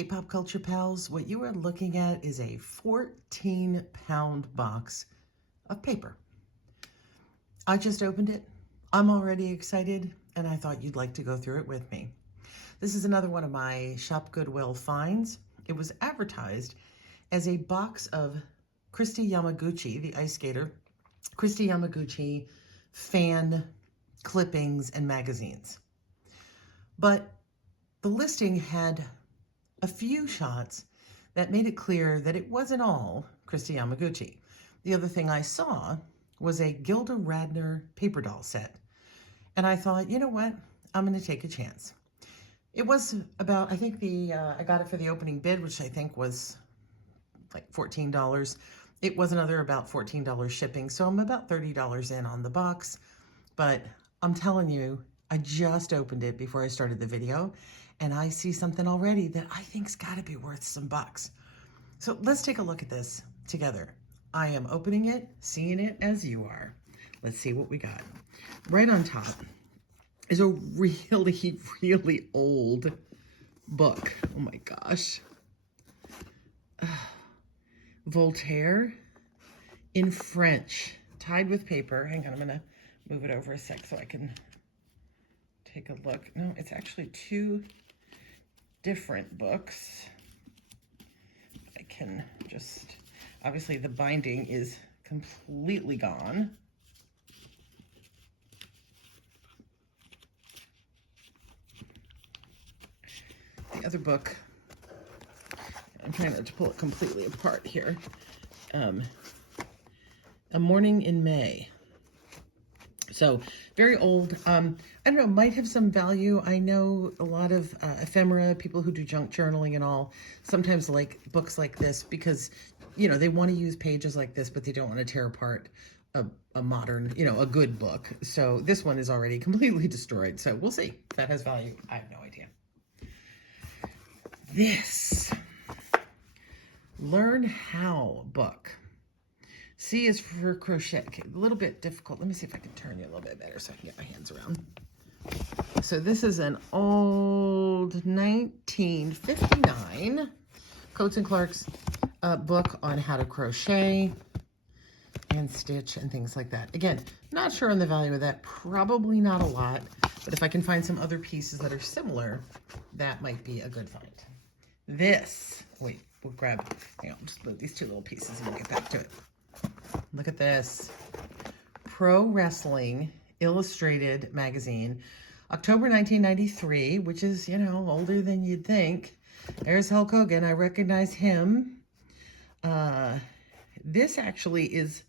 Hey, Pop Culture Pals, what you are looking at is a 14-pound box of paper. I just opened it. I'm already excited, and I thought you'd like to go through it with me. This is another one of my Shop Goodwill finds. It was advertised as a box of Kristi Yamaguchi, the ice skater, Kristi Yamaguchi fan clippings and magazines. But the listing had a few shots that made it clear that it wasn't all Kristi Yamaguchi. The other thing I saw was a Gilda Radner paper doll set. And I thought, you know what? I'm going to take a chance. It was about, I think I got it for the opening bid, which I think was like $14. It was another about $14 shipping. So I'm about $30 in on the box. But I'm telling you, I just opened it before I started the video, and I see something already that I think's got to be worth some bucks. So let's take a look at this together. I am opening it, seeing it as you are. Let's see what we got. Right on top is a really, really old book. Oh my gosh. Voltaire in French, tied with paper. Hang on, I'm gonna move it over a sec so I can take a look. No, it's actually two different books. I can just, obviously the binding is completely gone. The other book, I'm trying not to pull it completely apart here. A Morning in May. So very old. I don't know, might have some value. I know a lot of ephemera, people who do junk journaling and all, sometimes like books like this because, you know, they want to use pages like this, but they don't want to tear apart a modern, you know, a good book. So this one is already completely destroyed. So we'll see if that has value. I have no idea. This Learn How book. C is for crochet. Okay, a little bit difficult. Let me see if I can turn you a little bit better so I can get my hands around. So this is an old 1959 Coates and Clark's book on how to crochet and stitch and things like that. Again, not sure on the value of that. Probably not a lot, but if I can find some other pieces that are similar, that might be a good find. This, wait, we'll grab, hang on, I'll just move these two little pieces and we'll get back to it. Look at this. Pro Wrestling Illustrated magazine, October 1993, which is, you know, older than you'd think. There's Hulk Hogan. I recognize him. This actually is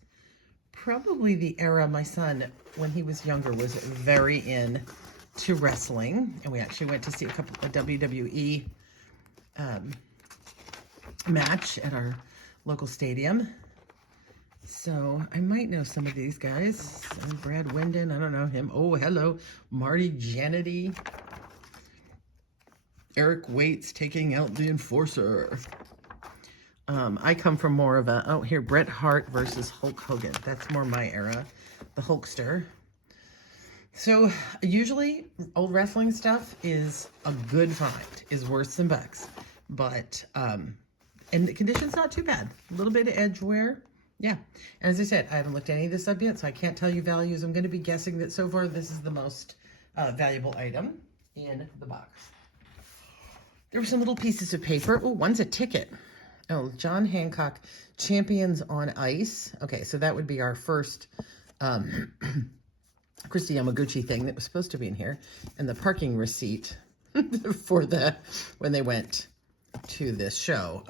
probably the era my son, when he was younger, was very into wrestling. And we actually went to see a WWE match at our local stadium. So I might know some of these guys. Brad Wyndon, I don't know him. Oh, hello. Marty Jannetty. Eric Waits taking out the Enforcer. I come from more of a, oh, here, Bret Hart versus Hulk Hogan. That's more my era, the Hulkster. So usually old wrestling stuff is a good find, is worth some bucks. But, and the condition's not too bad. A little bit of edge wear. Yeah, and as I said, I haven't looked at any of this up yet, so I can't tell you values. I'm going to be guessing that so far this is the most valuable item in the box. There were some little pieces of paper. Oh, one's a ticket. Oh, John Hancock, Champions on Ice. Okay, so that would be our first Kristi Yamaguchi thing that was supposed to be in here. And the parking receipt for when they went to this show.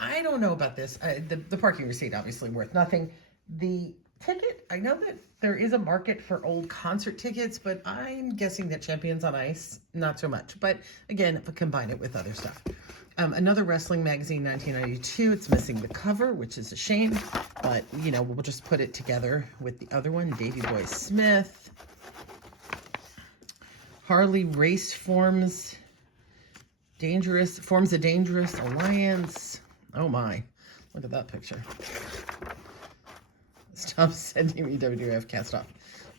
I don't know about this. The parking receipt, obviously worth nothing. The ticket, I know that there is a market for old concert tickets, but I'm guessing that Champions on Ice, not so much. But again, if I combine it with other stuff. Another wrestling magazine, 1992. It's missing the cover, which is a shame. But, you know, we'll just put it together with the other one, Davey Boy Smith. Harley Race Forms a Dangerous Alliance. Oh my, look at that picture. Stop sending me WWF cast off.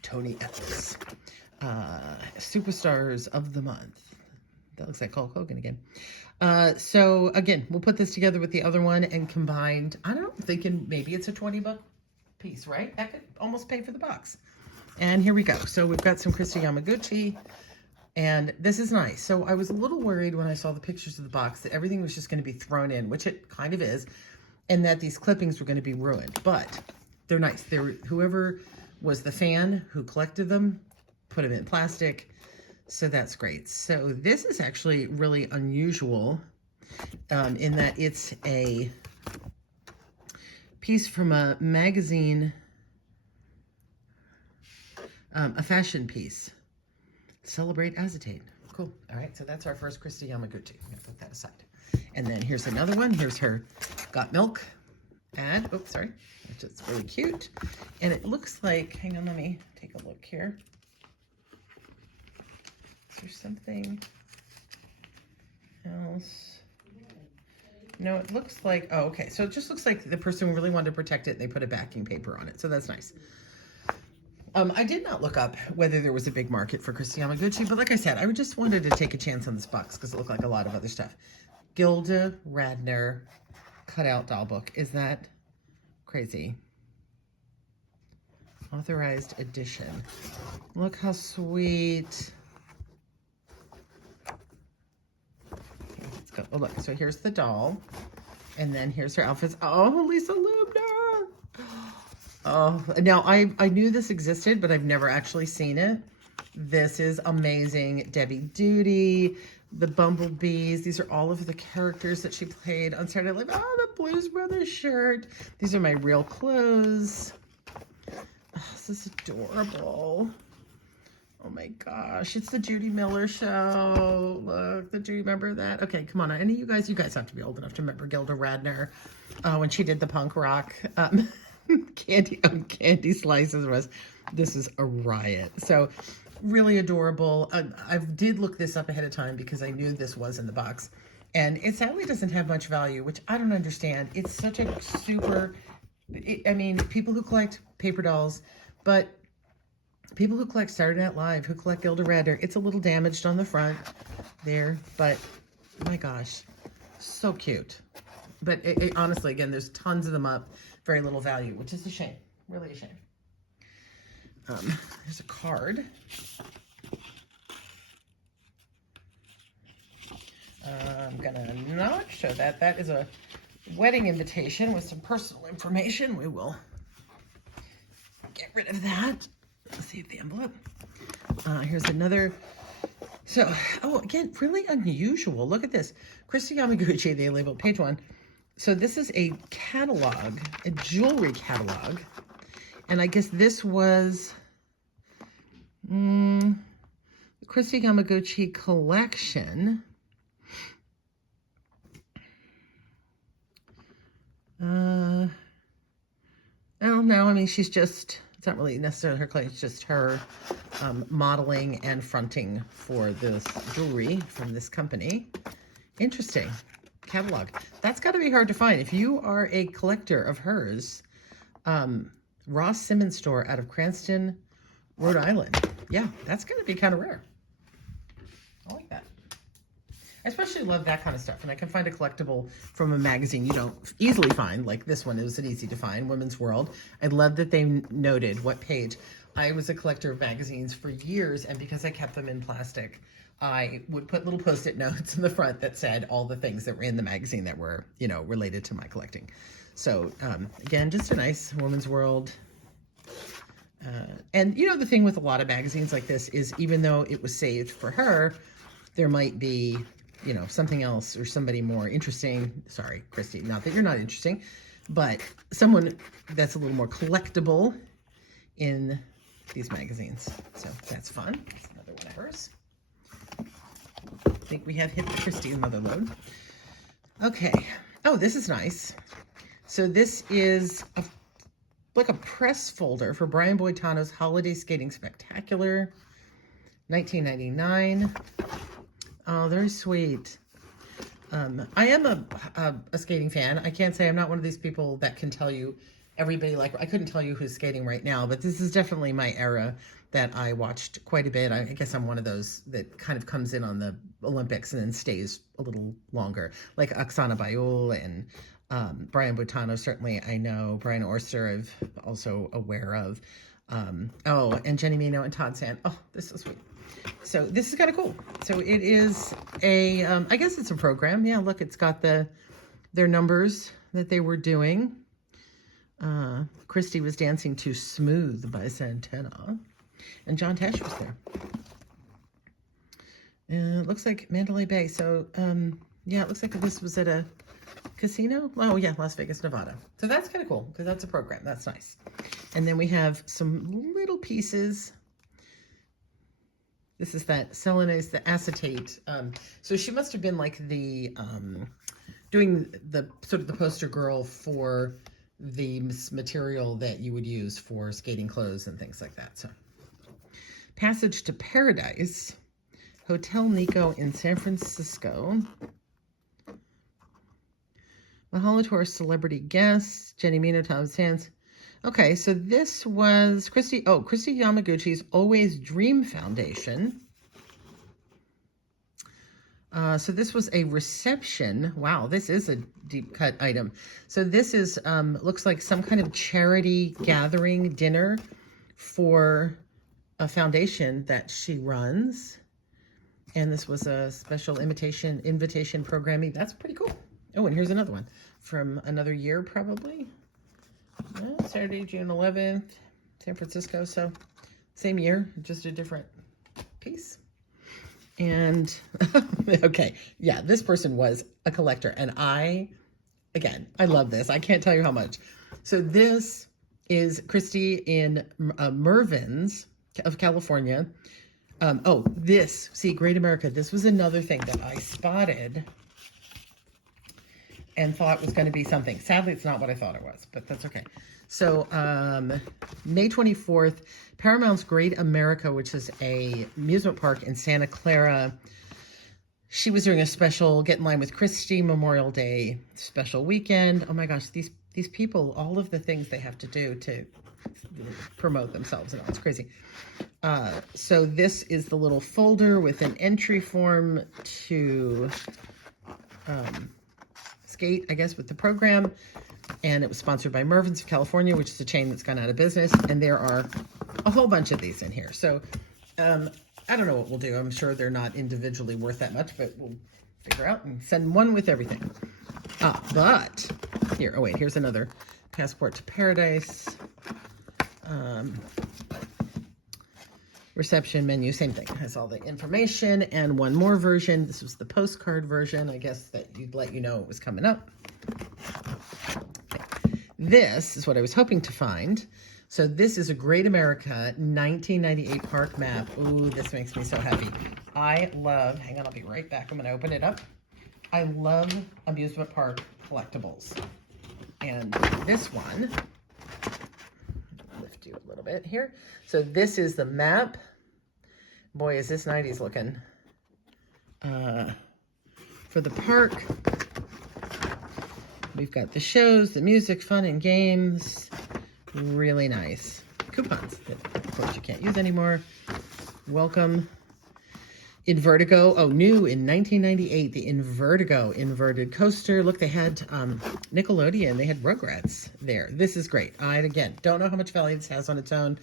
Tony Epps. Superstars of the Month. that looks like Hulk Hogan again. So again, we'll put this together with the other one and combined, I don't know, I'm thinking maybe it's a $20 piece, right? That could almost pay for the box. And here we go. So we've got some Kristi Yamaguchi, and this is nice. So I was a little worried when I saw the pictures of the box that everything was just going to be thrown in, which it kind of is, and that these clippings were going to be ruined, but they're nice. They're, whoever was the fan who collected them, put them in plastic. So that's great. So this is actually really unusual in that it's a piece from a magazine, a fashion piece. Celebrate Acetate. Cool. All right, so that's our first Kristi Yamaguchi. I'm gonna put that aside. And then here's another one. Here's her Got Milk ad. Oops, sorry. Which is really cute. And it looks like, hang on, let me take a look here. Is there something else? No, it looks like, oh, okay. So it just looks like the person really wanted to protect it and they put a backing paper on it. So that's nice. I did not look up whether there was a big market for Kristi Yamaguchi, but like I said, I just wanted to take a chance on this box because it looked like a lot of other stuff. Gilda Radner cutout doll book. Is that crazy? Authorized edition. Look how sweet. Let's go. Oh, look. So here's the doll. And then here's her outfits. Oh, Lisa Lubner. Oh, now I knew this existed, but I've never actually seen it. This is amazing. Debbie Duty, the Bumblebees. These are all of the characters that she played on Saturday Night Live. Oh, the Blues Brothers shirt. These are my real clothes. Oh, this is adorable. Oh my gosh, it's the Judy Miller show. Look, do you remember that? Okay, come on. Any of you guys have to be old enough to remember Gilda Radner when she did the punk rock candy slices. This is a riot. So really adorable. I did look this up ahead of time because I knew this was in the box, and it sadly doesn't have much value, which I don't understand. It's such a super, I mean, people who collect paper dolls, but people who collect Saturday Night Live, who collect Gilda Radner, it's a little damaged on the front there, but my gosh, so cute. But it, honestly, again, there's tons of them up, very little value, which is a shame, really a shame. There's a card. I'm gonna not show that. That is a wedding invitation with some personal information. We will get rid of that. Let's see if the envelope. Here's another. So, oh, again, really unusual. Look at this. Kristi Yamaguchi, they labeled page 1. So this is a catalog, a jewelry catalog. And I guess this was the Kristi Yamaguchi collection. Oh, no, I mean, she's just, it's not really necessarily her collection, it's just her modeling and fronting for this jewelry from this company. Interesting. Catalog. That's got to be hard to find. If you are a collector of hers, Ross Simmons store out of Cranston, Rhode Island. Yeah, that's going to be kind of rare. I like that. I especially love that kind of stuff. And I can find a collectible from a magazine you don't easily find, like this one. It was an easy to find, Women's World. I love that they noted what page. I was a collector of magazines for years, and because I kept them in plastic, I would put little Post-it notes in the front that said all the things that were in the magazine that were, you know, related to my collecting. So, again, just a nice Woman's World. And, you know, the thing with a lot of magazines like this is even though it was saved for her, there might be, you know, something else or somebody more interesting. Sorry, Kristi, not that you're not interesting, but someone that's a little more collectible in these magazines. So that's fun. That's another one of hers. I think we have hit the Kristi and Mother Load. Okay. Oh, this is nice. So this is like a press folder for Brian Boitano's Holiday Skating Spectacular, 1999. Oh, very sweet. I am a skating fan. I can't say I'm not one of these people that can tell you everybody, like, I couldn't tell you who's skating right now, but this is definitely my era that I watched quite a bit. I guess I'm one of those that kind of comes in on the Olympics and then stays a little longer, like Oksana Bayul and Brian Boitano. Certainly I know Brian Orster, I've also aware of. Oh, and Jenny Mino and Todd Sand. Oh, this is sweet. So this is kind of cool. So it is a, I guess it's a program. Yeah, look, it's got their numbers that they were doing. Kristi was dancing to Smooth by Santana. And John Tesh was there. It looks like Mandalay Bay. So, yeah, it looks like this was at a casino. Oh, yeah, Las Vegas, Nevada. So that's kind of cool because that's a program. That's nice. And then we have some little pieces. This is that Selenase, the acetate. So she must have been like the, doing the sort of the poster girl for the material that you would use for skating clothes and things like that. So Passage to Paradise, Hotel Nico in San Francisco. Mahalator celebrity guests, Jenny Mino, Tom Sands. Okay, so this was Kristi Yamaguchi's Always Dream Foundation. So this was a reception. Wow, this is a deep cut item. So this is, looks like some kind of charity gathering dinner for a foundation that she runs. And this was a special invitation programming. That's pretty cool. Oh, and here's another one from another year, probably. Yeah, Saturday, June 11th, San Francisco. So same year, just a different piece. And okay, yeah, this person was a collector. And again, I love this. I can't tell you how much. So this is Kristi in Mervyn's of California. See, Great America. This was another thing that I spotted and thought was going to be something. Sadly, it's not what I thought it was, but that's okay. So May 24th, Paramount's Great America, which is a amusement park in Santa Clara. She was doing a special Get in Line with Kristi Memorial Day special weekend. Oh my gosh, these people, all of the things they have to do to promote themselves and all, it's crazy. So this is the little folder with an entry form to skate, I guess, with the program. And it was sponsored by Mervyn's of California, which is a chain that's gone out of business. And there are a whole bunch of these in here. So I don't know what we'll do. I'm sure they're not individually worth that much, but we'll figure out and send one with everything. But here, oh wait, here's another Passport to Paradise. Reception menu, same thing. Has all the information and one more version. This was the postcard version, I guess, that you'd let you know it was coming up. Okay. This is what I was hoping to find. So this is a Great America 1998 park map. Ooh, this makes me so happy. I love, hang on, I'll be right back. I'm going to open it up. I love amusement park collectibles. And this one, lift you a little bit here. So this is the map. Boy, is this 90s looking. For the park, we've got the shows, the music, fun and games. Really nice. Coupons that, of course, you can't use anymore. Welcome. Invertigo. Oh, new in 1998, the Invertigo inverted coaster. Look, they had Nickelodeon. They had Rugrats there. This is great. I, again, don't know how much value this has on its own.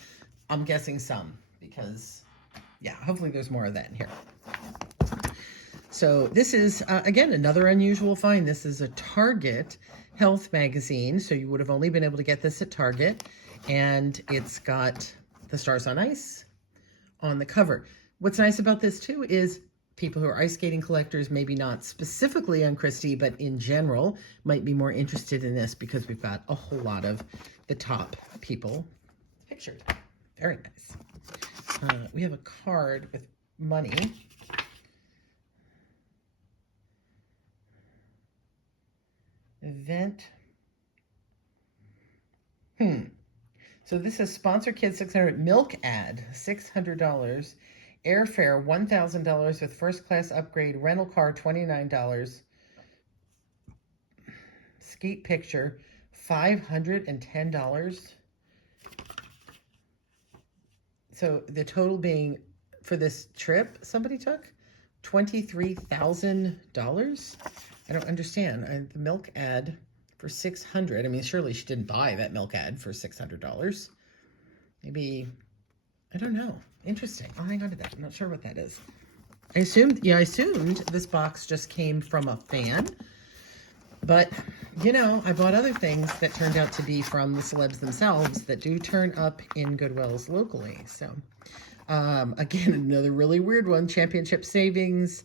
I'm guessing some because, yeah, hopefully there's more of that in here. So this is, again, another unusual find. This is a Target health magazine. So you would have only been able to get this at Target. And it's got the Stars on Ice on the cover. What's nice about this, too, is people who are ice skating collectors, maybe not specifically on Kristi, but in general, might be more interested in this because we've got a whole lot of the top people pictured. Very nice. We have a card with money. Event. So this is sponsor kids 600, milk ad $600, airfare $1,000 with first class upgrade, rental car $29, skate picture $510. So the total being for this trip somebody took $23,000. I don't understand. The milk ad for $600. I mean, surely she didn't buy that milk ad for $600. Maybe, I don't know. Interesting. I'll hang on to that. I'm not sure what that is. I assumed this box just came from a fan. But, you know, I bought other things that turned out to be from the celebs themselves that do turn up in Goodwills locally. So, again, another really weird one. Championship Savings,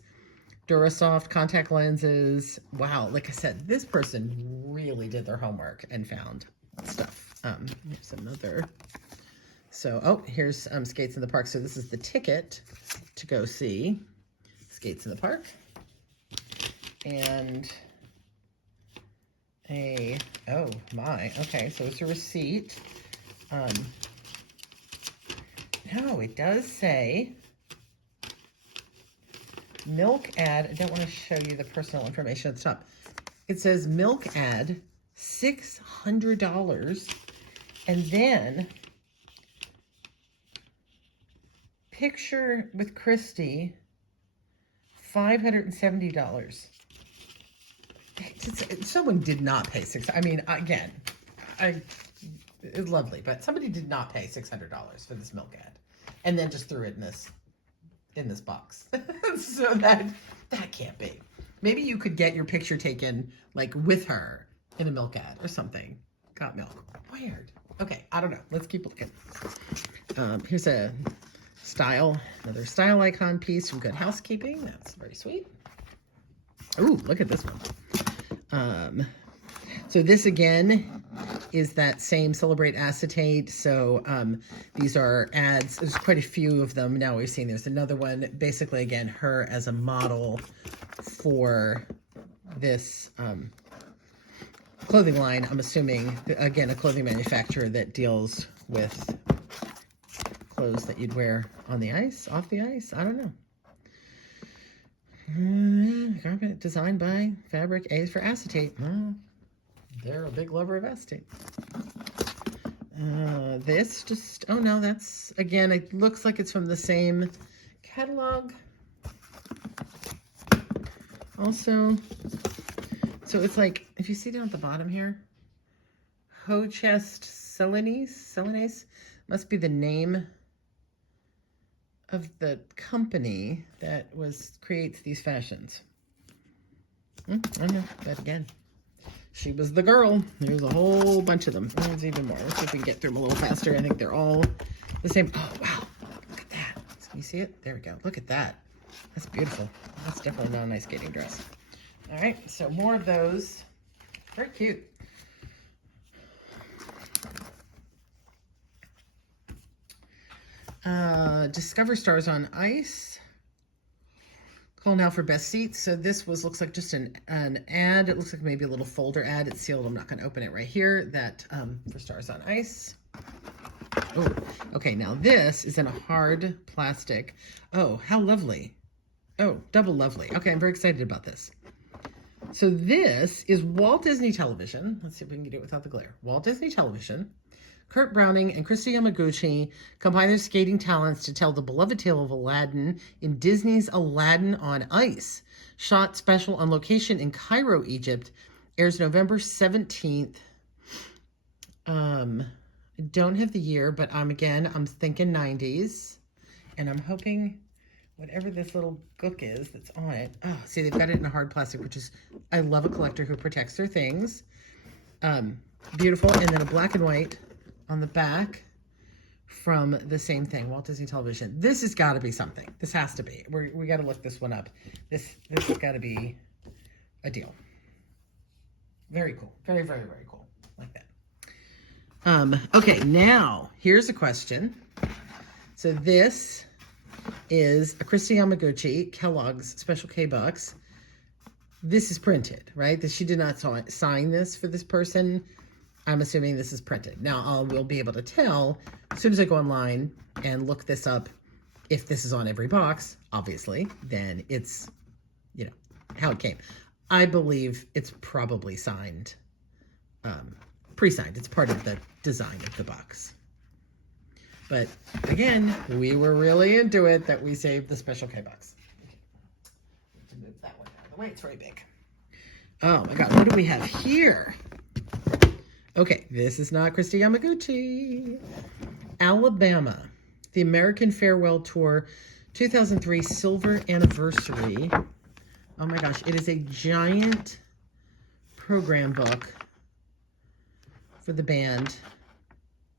Durasoft contact lenses. Wow, like I said, this person really did their homework and found stuff. Here's another. So, oh, here's Skates in the Park. So this is the ticket to go see Skates in the Park. And oh my, okay, so it's a receipt. No, it does say milk ad. I don't want to show you the personal information at the top. It says milk ad, $600, and then picture with Kristi, $570. Someone did not pay I mean, again, it's lovely, but somebody did not pay $600 for this milk ad, and then just threw it in this box. So that can't be. Maybe you could get your picture taken like with her in a milk ad or something. Got milk. Weird. Okay, I don't know. Let's keep looking. Here's another style icon piece from Good Housekeeping. That's very sweet. Ooh, look at this one. So this again is that same Celebrate Acetate. So these are ads. There's quite a few of them now we've seen. There's another one, basically again, her as a model for this clothing line. I'm assuming, again, a clothing manufacturer that deals with clothes that you'd wear on the ice, off the ice. I don't know. Garment designed by Fabric A for acetate. They're a big lover of acetate. This just, oh no, that's, again, it looks like it's from the same catalog. Also, so it's like, if you see down at the bottom here, Hochest Celanese must be the name of the company that creates these fashions. I don't know, but again, she was the girl. There's a whole bunch of them. There's even more. Let's see if we can get through them a little faster. I think they're all the same. Oh, wow. Look at that. Can you see it? There we go. Look at that. That's beautiful. That's definitely not a nice skating dress. All right, so more of those. Very cute. Discover Stars on Ice. Call now for best seats. So this looks like just an ad. It looks like maybe a little folder ad. It's sealed. I'm not going to open it right here. That for Stars on Ice. Oh, okay. Now this is in a hard plastic. Oh, how lovely. Oh, double lovely. Okay, I'm very excited about this. So this is Walt Disney Television. Let's see if we can get it without the glare. Walt Disney Television. Kurt Browning and Kristi Yamaguchi combine their skating talents to tell the beloved tale of Aladdin in Disney's Aladdin on Ice. Shot special on location in Cairo, Egypt. Airs November 17th. I don't have the year, but I'm thinking 90s. And I'm hoping whatever this little gook is that's on it. Oh, see, they've got it in a hard plastic, which is, I love a collector who protects their things. Beautiful. And then a black and white on the back from the same thing, Walt Disney Television. This has got to be something. This has to be. We got to look this one up. This has got to be a deal. Very cool. Very, very, very cool. Like that. Okay, now here's a question. So this is a Kristi Yamaguchi Kellogg's Special K box. This is printed, right? She did not sign this for this person. I'm assuming this is printed. Now, we'll be able to tell as soon as I go online and look this up. If this is on every box, obviously, then it's, how it came. I believe it's probably signed pre-signed. It's part of the design of the box. But again, we were really into it that we saved the Special K box. To move that one out of the way, it's very big. Oh my God, what do we have here? Okay, this is not Kristi Yamaguchi. Alabama, the American Farewell Tour 2003 Silver Anniversary. Oh my gosh, it is a giant program book for the band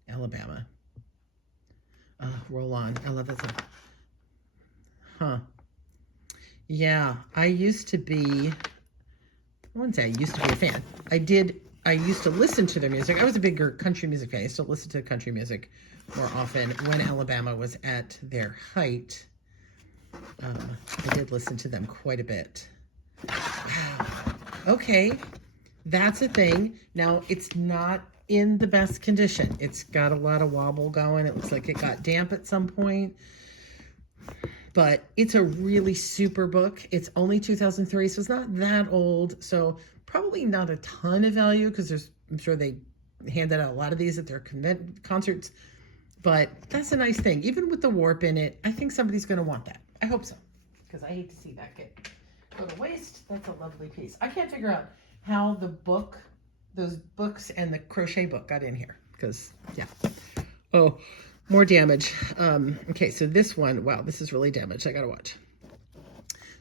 Alabama. Roll on. I love that song. Huh. Yeah, I used to be, I wouldn't say I used to be a fan. I used to listen to their music. I was a bigger country music fan. I used to listen to country music more often when Alabama was at their height. I did listen to them quite a bit. Wow. Okay, that's a thing. Now, it's not in the best condition. It's got a lot of wobble going. It looks like it got damp at some point. But it's a really super book. It's only 2003, so it's not that old. So probably not a ton of value because I'm sure they handed out a lot of these at their concerts. But that's a nice thing. Even with the warp in it, I think somebody's going to want that. I hope so, because I hate to see that go to waste. That's a lovely piece. I can't figure out how those books and the crochet book got in here because, yeah. Oh, more damage. Okay, so this one, wow, this is really damaged. I got to watch.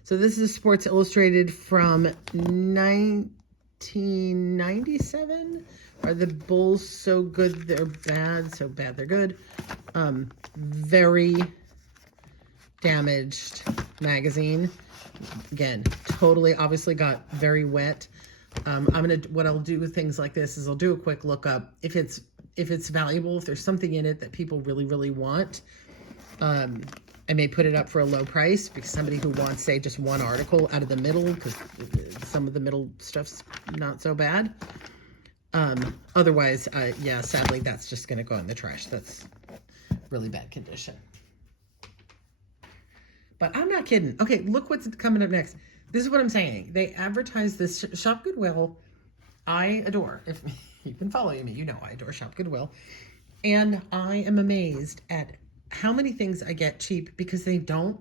So this is Sports Illustrated from 1997. Are the Bulls so good they're bad? So bad they're good. Very damaged magazine. Again, totally obviously got very wet. What I'll do with things like this is I'll do a quick lookup. If it's valuable, if there's something in it that people really, really want, I may put it up for a low price because somebody who wants, say, just one article out of the middle, because some of the middle stuff's not so bad. Otherwise, yeah, sadly, that's just going to go in the trash. That's really bad condition. But I'm not kidding. Okay, look what's coming up next. This is what I'm saying. They advertise this Shop Goodwill. I adore. If you've been following me, you know I adore Shop Goodwill. And I am amazed at how many things I get cheap because they don't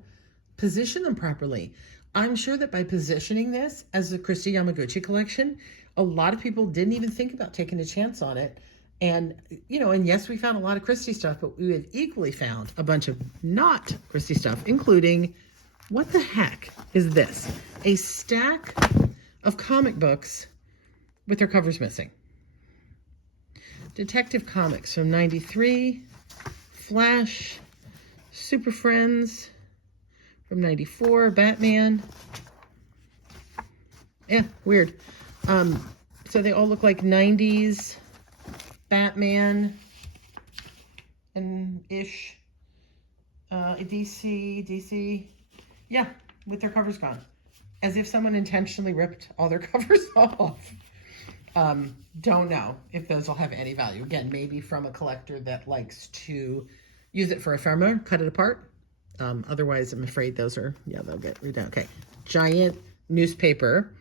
position them properly. I'm sure that by positioning this as a Kristi Yamaguchi collection, a lot of people didn't even think about taking a chance on it. And, and yes, we found a lot of Kristi stuff, but we have equally found a bunch of not Kristi stuff, including, what the heck is this? A stack of comic books with their covers missing. Detective Comics from 93, Flash, Super Friends from 94, Batman. Yeah, weird. So they all look like 90s Batman and ish. DC. Yeah, with their covers gone. As if someone intentionally ripped all their covers off. Don't know if those will have any value. Again, maybe from a collector that likes to use it for ephemera, cut it apart. Otherwise, I'm afraid those are, yeah, they'll get redone. Okay, giant newspaper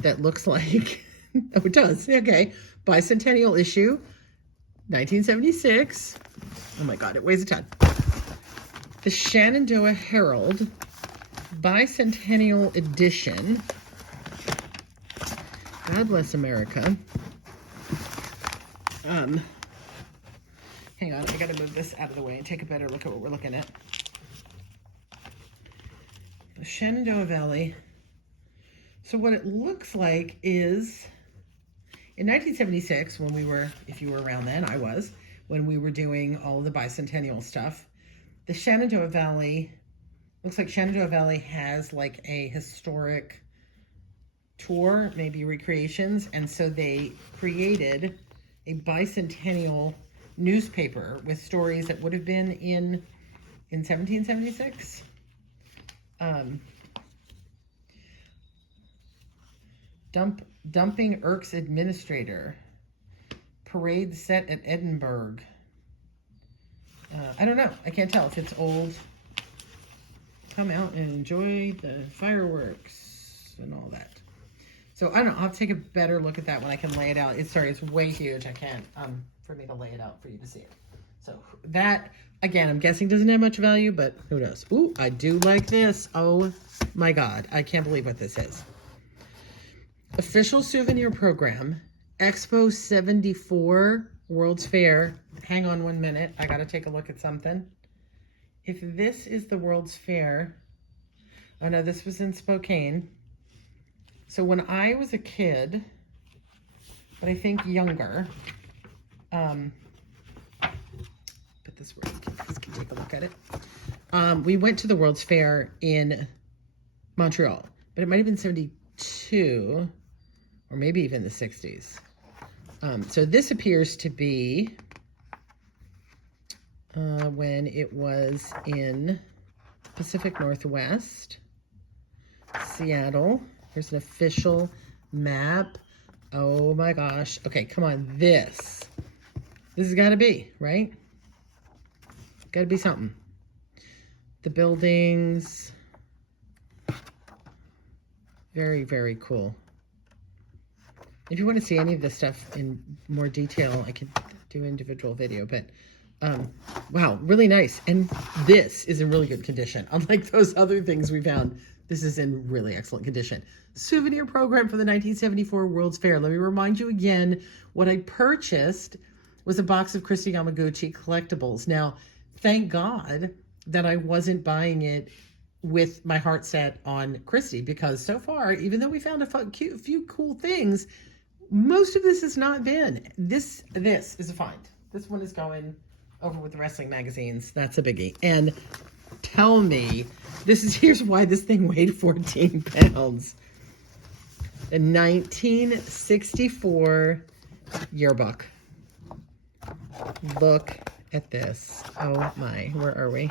that looks like, oh, it does, okay, bicentennial issue, 1976. Oh my God, it weighs a ton. The Shenandoah Herald Bicentennial Edition. God bless America. Hang on, I gotta move this out of the way and take a better look at what we're looking at. The Shenandoah Valley. So what it looks like is, in 1976, when we were, if you were around then, I was, when we were doing all of the bicentennial stuff, the Shenandoah Valley, looks like Shenandoah Valley has like a historic tour, maybe recreations, and so they created a bicentennial newspaper with stories that would have been in 1776. Dumping Irks Administrator. Parade set at Edinburgh. I don't know. I can't tell if it's old. Come out and enjoy the fireworks and all that. So I don't know, I'll have to take a better look at that when I can lay it out. It's way huge. I can't, for me to lay it out for you to see it. So that, again, I'm guessing doesn't have much value, but who knows? Ooh, I do like this. Oh my God. I can't believe what this is. Official souvenir program, Expo 74, World's Fair. Hang on 1 minute. I got to take a look at something. If this is the World's Fair, oh no, this was in Spokane. So when I was a kid, but I think younger, but this world, kids can take a look at it. We went to the World's Fair in Montreal, but it might have been 72 or maybe even the 60s. So this appears to be when it was in Pacific Northwest, Seattle. Here's an official map. Oh my gosh. Okay, come on. This has got to be, right? Got to be something. The buildings. Very, very cool. If you want to see any of this stuff in more detail, I could do an individual video, but wow, really nice. And this is in really good condition. Unlike those other things we found, this is in really excellent condition. Souvenir program for the 1974 World's Fair. Let me remind you again, what I purchased was a box of Kristi Yamaguchi collectibles. Now, thank God that I wasn't buying it with my heart set on Kristi, because so far, even though we found a few cool things, most of this has not been. This is a find. This one is going over with the wrestling magazines. That's a biggie. And tell me, here's why this thing weighed 14 pounds. A 1964 yearbook. Look at this. Oh my, where are we?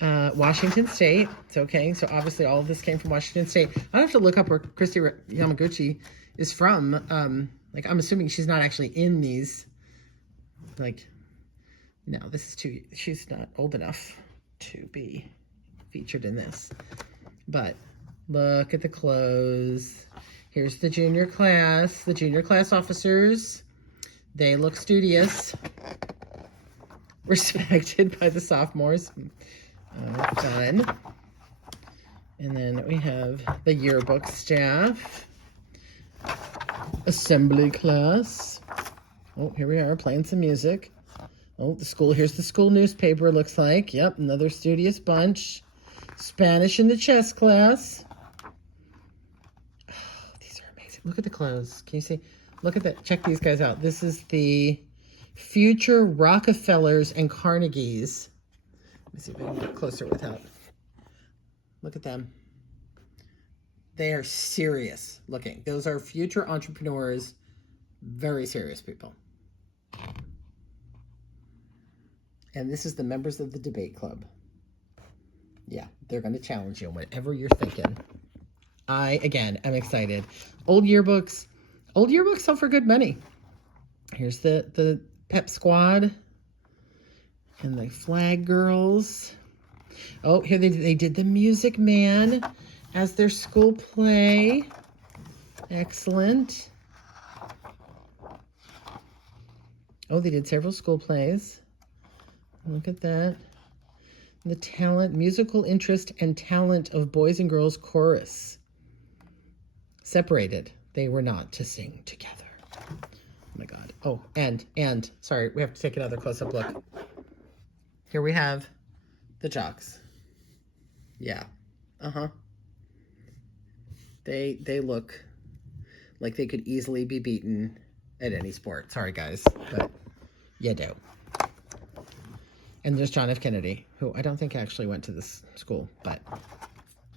Washington State. It's okay. So obviously all of this came from Washington State. I'll have to look up where Kristi Yamaguchi is from. Like, I'm assuming she's not actually in these. Like, no, she's not old enough to be featured in this. But look at the clothes. Here's the junior class officers. They look studious. Respected by the sophomores. Fun. And then we have the yearbook staff. Assembly class. Oh, here we are playing some music. Oh, here's the school newspaper, looks like. Yep, another studious bunch. Spanish in the chess class. Oh, these are amazing. Look at the clothes. Can you see? Look at that. Check these guys out. This is the future Rockefellers and Carnegies. Let me see if I can get closer without. Look at them. They are serious looking. Those are future entrepreneurs. Very serious people. And this is the members of the debate club. Yeah, they're going to challenge you, whatever you're thinking. Again, I'm excited. Old yearbooks sell for good money. Here's the pep squad and the flag girls. Oh, here they did the Music Man as their school play. Excellent. Oh, they did several school plays. Look at that. The talent, musical interest and talent of boys and girls chorus. Separated. They were not to sing together. Oh my God. Oh, and sorry, we have to take another close-up look. Here we have the jocks. Yeah. Uh-huh. They look like they could easily be beaten at any sport. Sorry, guys, but you do. And there's John F. Kennedy, who I don't think actually went to this school, but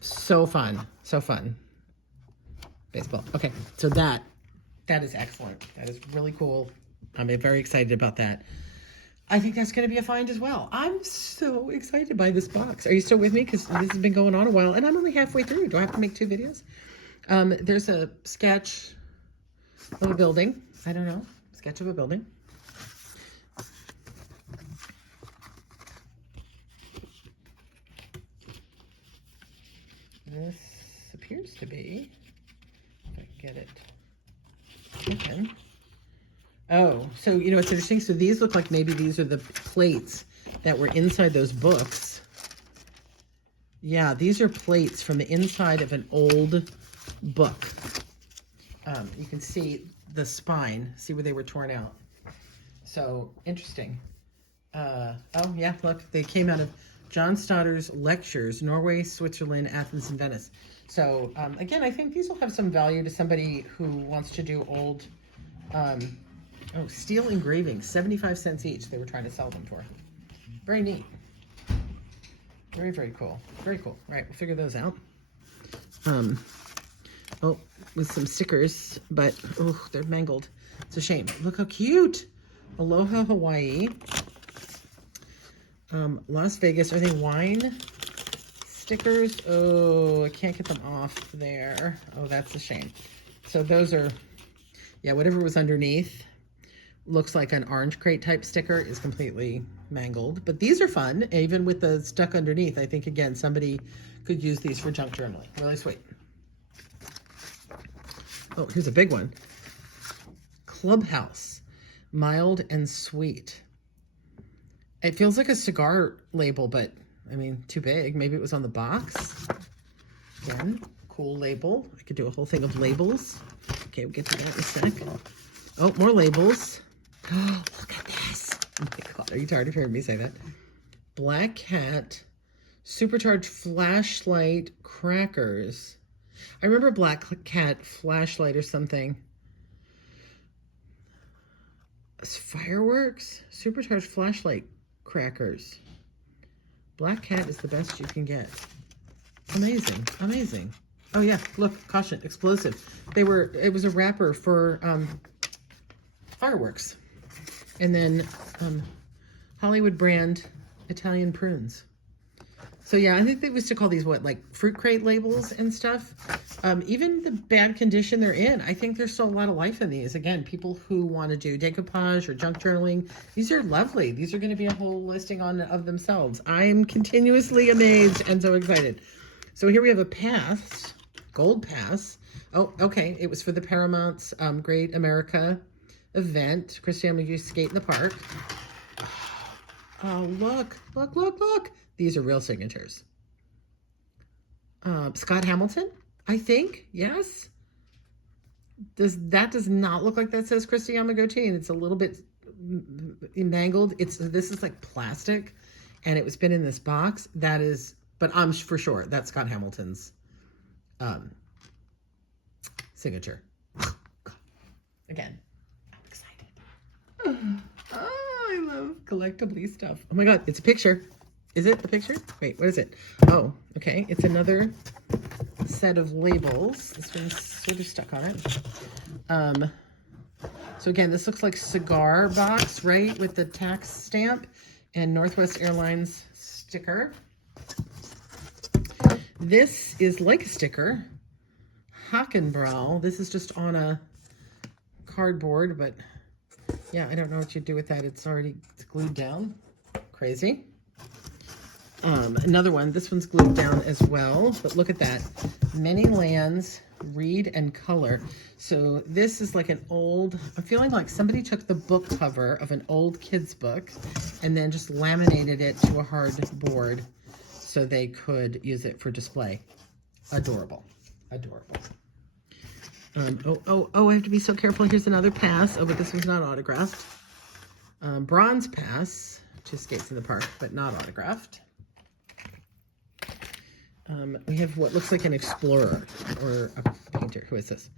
so fun. So fun. Baseball. Okay, so that is excellent. That is really cool. I'm very excited about that. I think that's going to be a find as well. I'm so excited by this box. Are you still with me? Because this has been going on a while, and I'm only halfway through. Do I have to make 2 videos? There's a sketch of a building. I don't know. Sketch of a building. This appears to be, if I get it open. Oh, so you know what's interesting? So these look like maybe these are the plates that were inside those books. Yeah, these are plates from the inside of an old book. You can see the spine, see where they were torn out. So interesting. Oh yeah, look, they came out of John Stotter's lectures, Norway, Switzerland, Athens, and Venice. So again, I think these will have some value to somebody who wants to do old, steel engravings, 75 cents each they were trying to sell them for. Very neat. Very, very cool. Very cool. All right, we'll figure those out. With some stickers, but they're mangled. It's a shame. Look how cute. Aloha, Hawaii. Las Vegas. Are they wine stickers? Oh, I can't get them off there. Oh, that's a shame. So those are, yeah, whatever was underneath looks like an orange crate type sticker is completely mangled. But these are fun, even with the stuck underneath. I think, again, somebody could use these for junk journaling. Really sweet. Oh, here's a big one. Clubhouse, mild and sweet. It feels like a cigar label, but I mean, too big. Maybe it was on the box. Again, cool label. I could do a whole thing of labels. Okay, we'll get to that in a sec. Oh, more labels. Oh, look at this. Oh my God, are you tired of hearing me say that? Black Cat, supercharged flashlight crackers. I remember Black Cat flashlight or something. Fireworks, supercharged flashlight crackers. Black Cat is the best you can get. Amazing, amazing. Oh yeah, look, caution, explosive. It was a wrapper for fireworks. And then Hollywood brand Italian prunes. So yeah, I think they used to call these what, like fruit crate labels and stuff. Even the bad condition they're in, I think there's still a lot of life in these. Again, people who want to do decoupage or junk journaling, these are lovely. These are going to be a whole listing of themselves. I'm continuously amazed and so excited. So here we have a pass, gold pass. Oh, okay. It was for the Paramount's Great America event. Kristi Yamaguchi skate in the park. Oh, look, look, look, look. These are real signatures. Scott Hamilton, I think. Yes. That does not look like that says Kristi Yamaguchi, and it's a little bit mangled. This is like plastic, and it was been in this box. That is, but I'm for sure that's Scott Hamilton's signature. Again, I'm excited. Oh, I love collectible stuff. Oh my God, it's a picture. Is it a picture? Wait, what is it? Oh, okay. It's another set of labels. This one's sort of stuck on it. So again, this looks like cigar box, right? With the tax stamp and Northwest Airlines sticker. This is like a sticker. Hockenbrau. This is just on a cardboard, but yeah, I don't know what you do with that. It's glued down. Crazy. Another one, this one's glued down as well, but look at that. Many Lands, Read and Color. So this is like an old, I'm feeling like somebody took the book cover of an old kid's book and then just laminated it to a hard board so they could use it for display. Adorable, adorable. I have to be so careful. Here's another pass. Oh, but this one's not autographed. Bronze pass to Skates in the Park, but not autographed. We have what looks like an explorer or a painter. Who is this?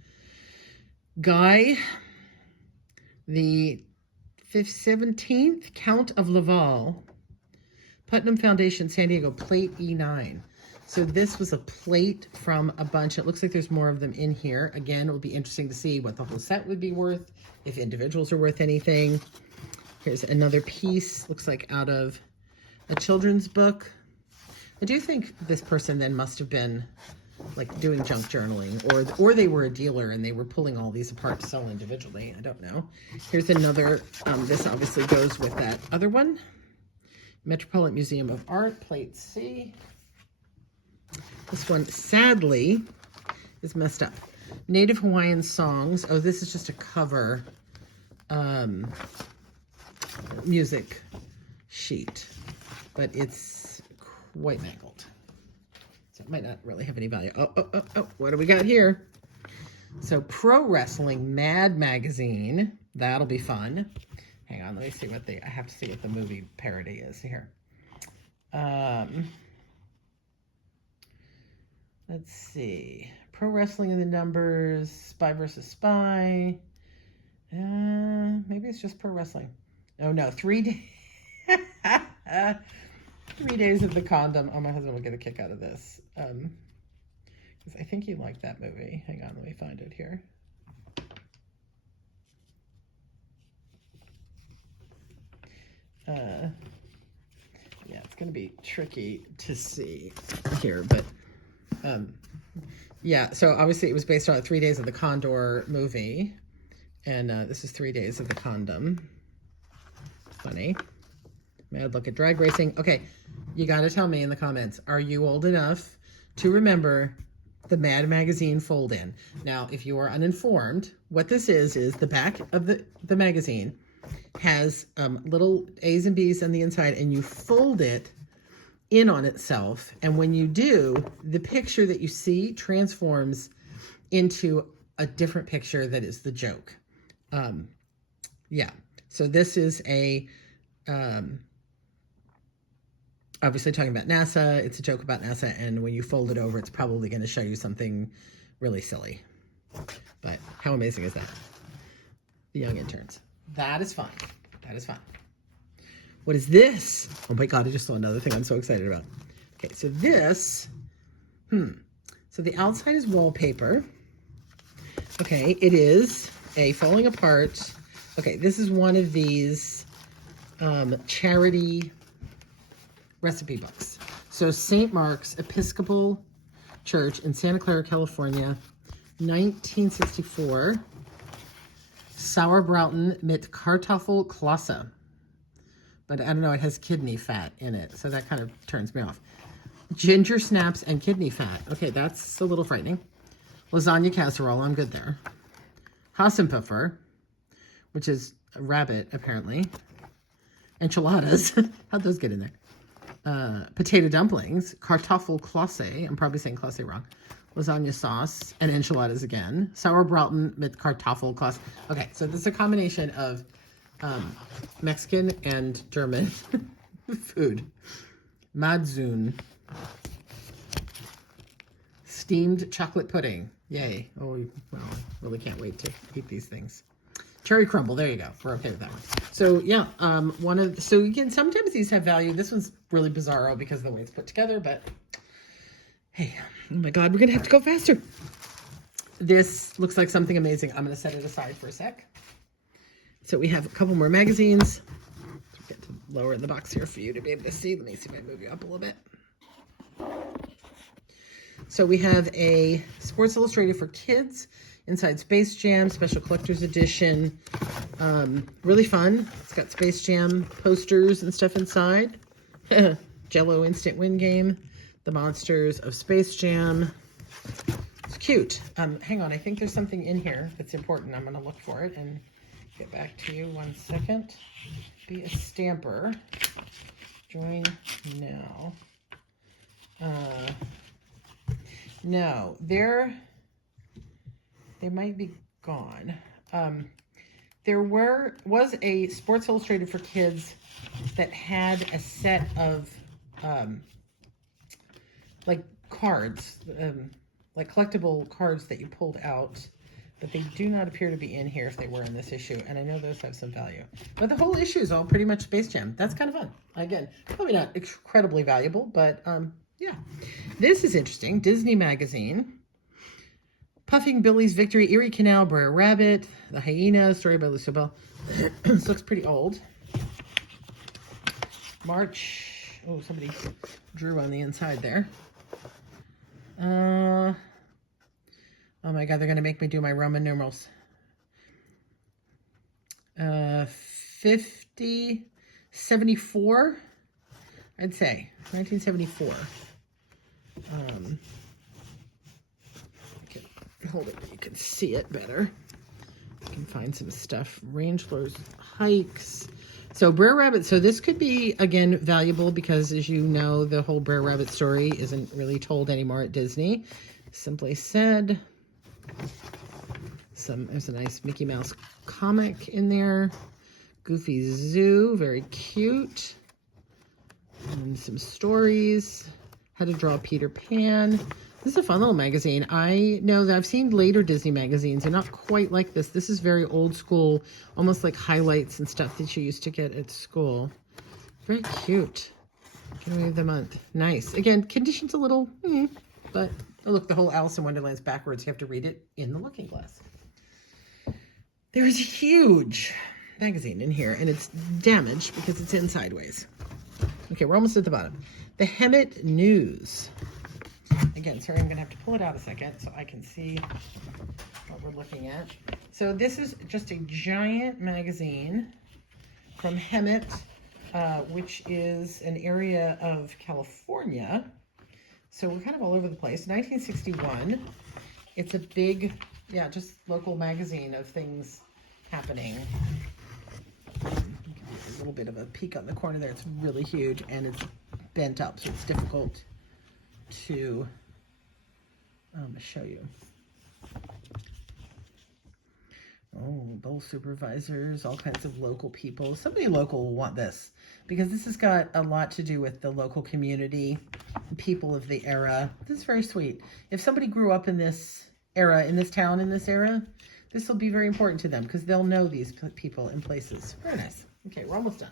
Guy, the 17th Count of Laval, Putnam Foundation, San Diego, plate E9. So this was a plate from a bunch. It looks like there's more of them in here. Again, it will be interesting to see what the whole set would be worth, if individuals are worth anything. Here's another piece, looks like out of a children's book. I do think this person then must have been like doing junk journaling, or they were a dealer and they were pulling all these apart to sell individually. I don't know. Here's another, this obviously goes with that other one. Metropolitan Museum of Art, plate C. This one, sadly, is messed up. Native Hawaiian songs. Oh, this is just a cover music sheet, but it's quite mangled. So it might not really have any value. Oh, what do we got here? So Pro Wrestling Mad Magazine. That'll be fun. Hang on, let me see I have to see what the movie parody is here. Let's see. Pro Wrestling in the Numbers, Spy versus Spy. Maybe it's just Pro Wrestling. Oh no, 3 days. 3 days of the condom. Oh, my husband will get a kick out of this. Because I think he liked that movie. Hang on, let me find it here. Yeah, it's going to be tricky to see here, but yeah, so obviously it was based on 3 Days of the Condor movie, and this is 3 Days of the Condom. Funny. Mad Look at Drag Racing. Okay, you got to tell me in the comments, are you old enough to remember the Mad Magazine fold-in? Now, if you are uninformed, what this is the back of the magazine has little A's and B's on the inside, and you fold it in on itself, and when you do, the picture that you see transforms into a different picture that is the joke. Yeah, so this is a obviously talking about NASA. It's a joke about NASA, and when you fold it over, it's probably going to show you something really silly. But how amazing is that? The Young Interns. That is fun. That is fun. What is this? Oh my God, I just saw another thing I'm so excited about. Okay, so this, so the outside is wallpaper. Okay, it is a falling apart. Okay, this is one of these charity recipe books. So St. Mark's Episcopal Church in Santa Clara, California, 1964. Sauerbraten mit Kartoffelklasse. But I don't know, it has kidney fat in it, so that kind of turns me off. Ginger snaps and kidney fat. Okay, that's a little frightening. Lasagna casserole, I'm good there. Hassenpuffer, which is a rabbit, apparently. Enchiladas, how'd those get in there? Potato dumplings, Kartoffelklasse, I'm probably saying Klasse wrong. Lasagna sauce, and enchiladas again. Sauerbraten mit Kartoffelklasse. Okay, so this is a combination of Mexican and German food. Madzun. Steamed chocolate pudding. Yay. Oh, well, really can't wait to eat these things. Cherry crumble. There you go. We're okay with that one. So yeah, so again, sometimes these have value. This one's really bizarro because of the way it's put together, but hey, oh my God, we're going to have to go faster. This looks like something amazing. I'm going to set it aside for a sec. So we have a couple more magazines. Get to lower the box here for you to be able to see. Let me see if I move you up a little bit. So we have a Sports Illustrated for Kids, Inside Space Jam, Special Collector's Edition. Really fun. It's got Space Jam posters and stuff inside. Jell-O Instant Win Game. The Monsters of Space Jam. It's cute. Hang on, I think there's something in here that's important. I'm going to look for it and get back to you. 1 second. Be a stamper. Join now. No, they might be gone. There was a Sports Illustrated for Kids that had a set of like cards, like collectible cards that you pulled out, but they do not appear to be in here if they were in this issue, and I know those have some value. But the whole issue is all pretty much Space Jam. That's kind of fun. Again, probably not incredibly valuable, but yeah. This is interesting. Disney Magazine. Puffing Billy's Victory, Erie Canal, Brer Rabbit, The Hyena, story by Lucille Bell. This looks pretty old. March. Oh, somebody drew on the inside there. Oh my God, they're going to make me do my Roman numerals. 74, I'd say. 1974. Okay. hold it where you can see it better. You can find some stuff. Rangelers, hikes. So Brer Rabbit, so this could be, again, valuable because, as you know, the whole Brer Rabbit story isn't really told anymore at Disney. Simply Said. There's a nice Mickey Mouse comic in there. Goofy Zoo, very cute. And some stories. How to Draw Peter Pan. This is a fun little magazine. I know that I've seen later Disney magazines. They're not quite like this. This is very old school, almost like highlights and stuff that you used to get at school. Very cute. Getaway of the month. Nice. Again, condition's a little, but oh, look, the whole Alice in Wonderland's backwards. You have to read it in the looking glass. There's a huge magazine in here, and it's damaged because it's in sideways. Okay, we're almost at the bottom. The Hemet News. Again, sorry, I'm going to have to pull it out a second so I can see what we're looking at. So this is just a giant magazine from Hemet, which is an area of California. So we're kind of all over the place. 1961. It's a big, just local magazine of things happening. A little bit of a peek on the corner there. It's really huge and it's bent up, so it's difficult to show you. Oh, bowl supervisors, all kinds of local people. Somebody local will want this because this has got a lot to do with the local community, people of the era. This is very sweet. If somebody grew up in this era, in this town, in this era, this will be very important to them because they'll know these people and places. Very nice. Okay, we're almost done.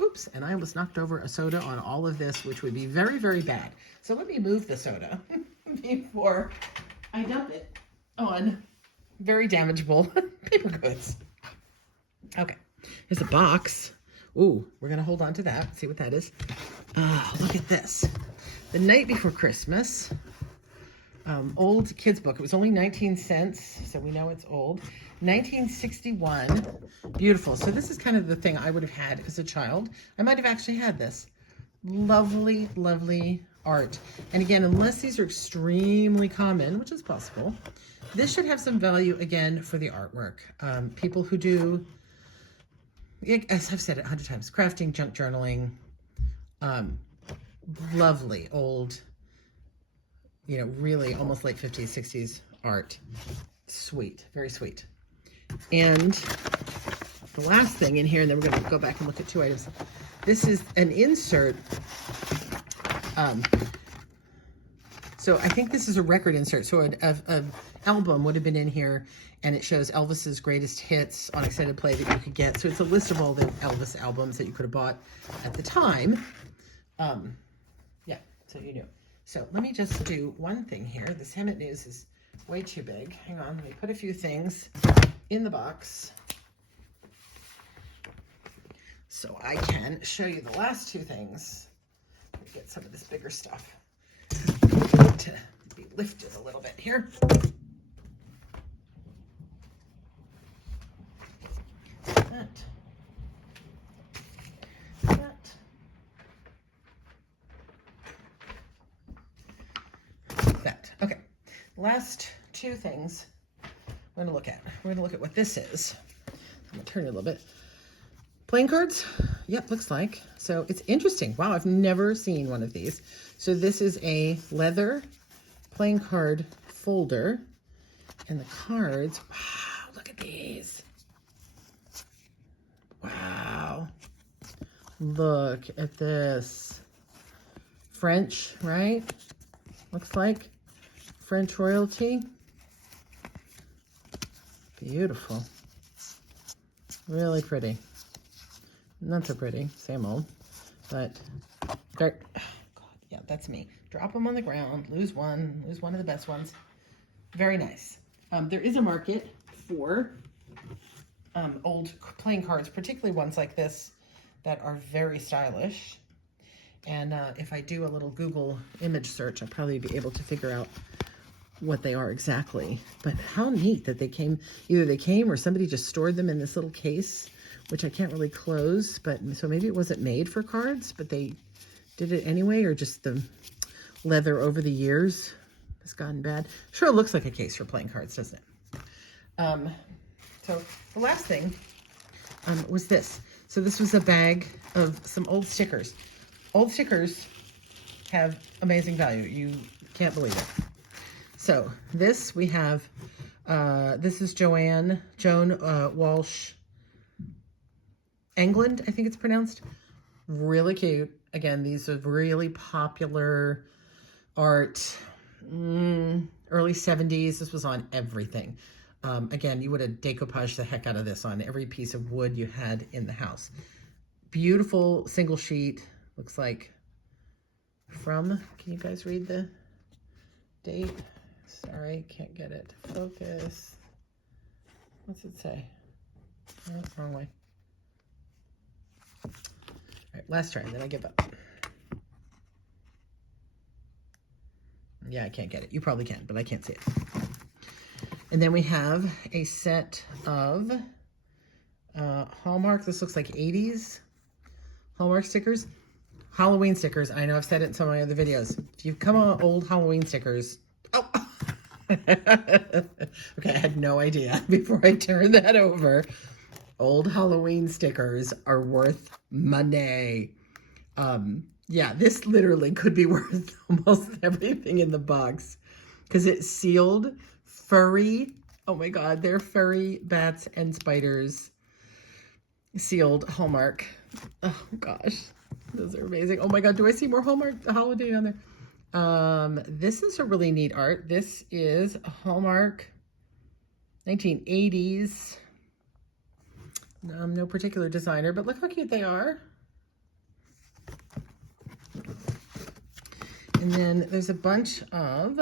Oops, and I almost knocked over a soda on all of this, which would be very, very bad. So let me move the soda before I dump it on very damageable paper goods. Okay, here's a box. Ooh, we're going to hold on to that, see what that is. Look at this. The Night Before Christmas. Old kids book. It was only 19 cents, so we know it's old. 1961. Beautiful. So this is kind of the thing I would have had as a child. I might have actually had this. Lovely, lovely art. And again, unless these are extremely common, which is possible, this should have some value again for the artwork. People who do, as I've said it 100 times, crafting, junk journaling, lovely old, really almost late 50s, 60s art. Sweet, very sweet. And the last thing in here, and then we're going to go back and look at two items. This is an insert. So I think this is a record insert. So an album would have been in here, and it shows Elvis's greatest hits on extended play that you could get. So it's a list of all the Elvis albums that you could have bought at the time. So you knew. So let me just do one thing here. This Hemet News is way too big. Hang on, let me put a few things in the box so I can show you the last two things. Let me get some of this bigger stuff to be lifted a little bit here. That. Okay. Last two things we're going to look at. We're going to look at what this is. I'm going to turn it a little bit. Playing cards? Yep, looks like. So it's interesting. Wow, I've never seen one of these. So this is a leather playing card folder. And the cards, wow, look at these. Wow. Look at this. French, right? Looks like French royalty. Beautiful. Really pretty. Not so pretty, same old, but God, yeah, that's me. Drop them on the ground, lose one of the best ones. Very nice. There is a market for old playing cards, particularly ones like this that are very stylish. And if I do a little Google image search, I'll probably be able to figure out what they are exactly. But how neat that they came, either they came or somebody just stored them in this little case, which I can't really close, but so maybe it wasn't made for cards, but they did it anyway, or just the leather over the years has gotten bad. Sure looks like a case for playing cards, doesn't it? So the last thing was this. So this was a bag of some old stickers. Old stickers have amazing value. You can't believe it. So this we have, this is Joan Walsh England, I think it's pronounced. Really cute. Again, these are really popular art, early 70s. This was on everything. Again, you would have decoupaged the heck out of this on every piece of wood you had in the house. Beautiful single sheet. Looks like from, can you guys read the date? Sorry, can't get it to focus. What's it say? Oh, wrong way. All right, last try, and then I give up. Yeah, I can't get it. You probably can, but I can't see it. And then we have a set of Hallmark. This looks like 80s Hallmark stickers. Halloween stickers. I know I've said it in some of my other videos. If you come on old Halloween stickers. Oh. Okay, I had no idea before I turned that over. Old Halloween stickers are worth money. Yeah, this literally could be worth almost everything in the box because it's sealed, furry. Oh my God, they're furry bats and spiders. Sealed Hallmark. Oh gosh, those are amazing. Oh my God, do I see more Hallmark holiday on there? This is a really neat art. This is a Hallmark 1980s. No particular designer, but look how cute they are. And then there's a bunch of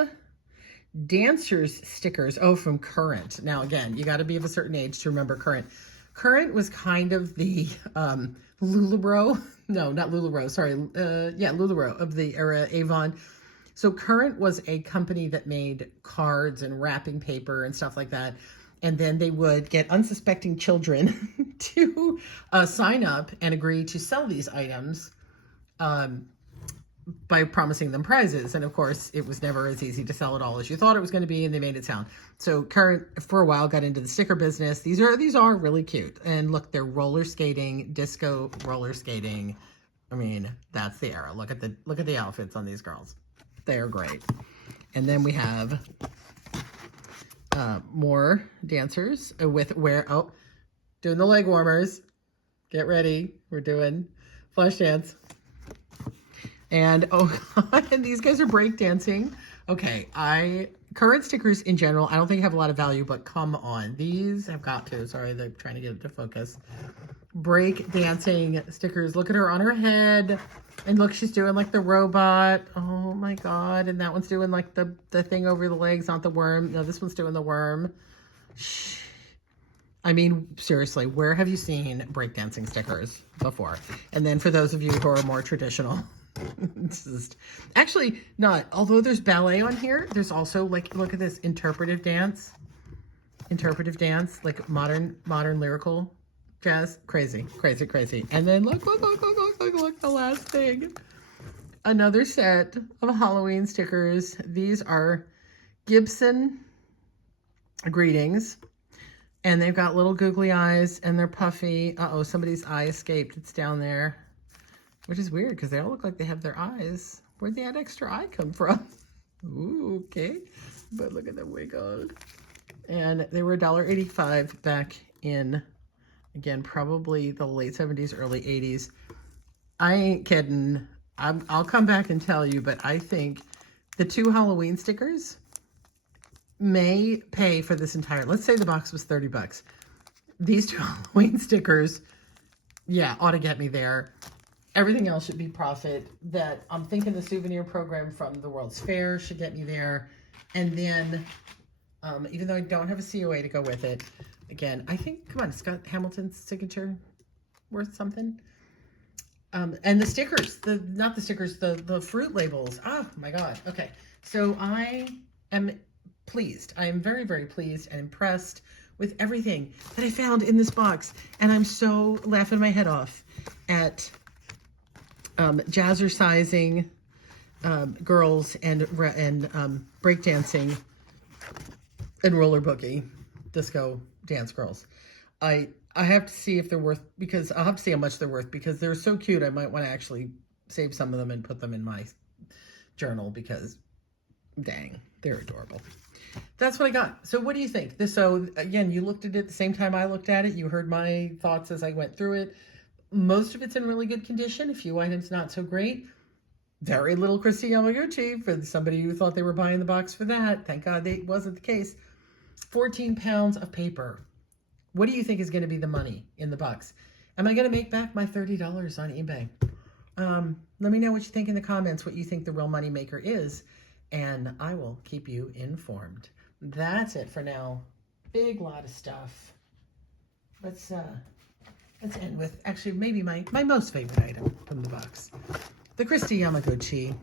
dancers stickers. Oh, from Current. Now, again, you got to be of a certain age to remember Current. Current was kind of the LuLaRoe. No, not LuLaRoe. Sorry. Yeah, LuLaRoe of the era, Avon. So Current was a company that made cards and wrapping paper and stuff like that. And then they would get unsuspecting children to sign up and agree to sell these items by promising them prizes. And of course, it was never as easy to sell it all as you thought it was going to be, and they made it sound. So Current, for a while, got into the sticker business. These are really cute. And look, they're roller skating, disco roller skating. I mean, that's the era. Look at the outfits on these girls. They're great. And then we have more dancers with doing the leg warmers. Get ready. We're doing flash dance. And oh God, and these guys are breakdancing. Okay, Current stickers in general, I don't think have a lot of value, but come on. These have got to. Sorry, they're trying to get it to focus. Break-dancing stickers. Look at her on her head. And look, she's doing like the robot. Oh my God. And that one's doing like the thing over the legs, not the worm. No, this one's doing the worm. Shh. I mean, seriously, where have you seen breakdancing stickers before? And then for those of you who are more traditional, actually not, although there's ballet on here, there's also like, look at this interpretive dance, like modern lyrical jazz. Crazy. And then look, the last thing, another set of Halloween stickers. These are Gibson greetings, and they've got little googly eyes and they're puffy. Uh-oh, somebody's eye escaped. It's down there. Which is weird because they all look like they have their eyes. Where'd that extra eye come from? Ooh, okay. But look at them wiggled. And they were $1.85 back in, again, probably the late 70s, early 80s. I ain't kidding. I'll come back and tell you, but I think the 2 Halloween stickers may pay for this entire, let's say the box was 30 bucks. These 2 Halloween stickers, yeah, ought to get me there. Everything else should be profit. That I'm thinking the souvenir program from the World's Fair should get me there. And then, even though I don't have a COA to go with it, again, I think, come on, Scott Hamilton's signature worth something. And the stickers, not the stickers, the fruit labels. Oh my God. Okay. So I am pleased. I am very, very pleased and impressed with everything that I found in this box. And I'm so laughing my head off at jazzercising girls and breakdancing and roller boogie disco dance girls. I have to see if they're worth, because I'll have to see how much they're worth, because they're so cute. I might want to actually save some of them and put them in my journal, because dang, they're adorable. That's what I got. So what do you think? So again, you looked at it the same time I looked at it. You heard my thoughts as I went through it. Most of it's in really good condition. A few items not so great. Very little Kristi Yamaguchi for somebody who thought they were buying the box for that. Thank God it wasn't the case. 14 pounds of paper. What do you think is going to be the money in the box? Am I going to make back my $30 on eBay? Let me know what you think in the comments, what you think the real money maker is, and I will keep you informed. That's it for now. Big lot of stuff. Let's end with actually maybe my most favorite item from the box. The Kristi Yamaguchi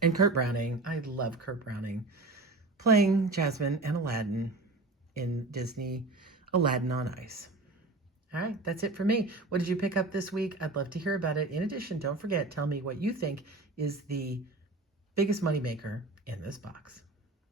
and Kurt Browning. I love Kurt Browning playing Jasmine and Aladdin in Disney Aladdin on Ice. All right, that's it for me. What did you pick up this week? I'd love to hear about it. In addition, don't forget, tell me what you think is the biggest moneymaker in this box.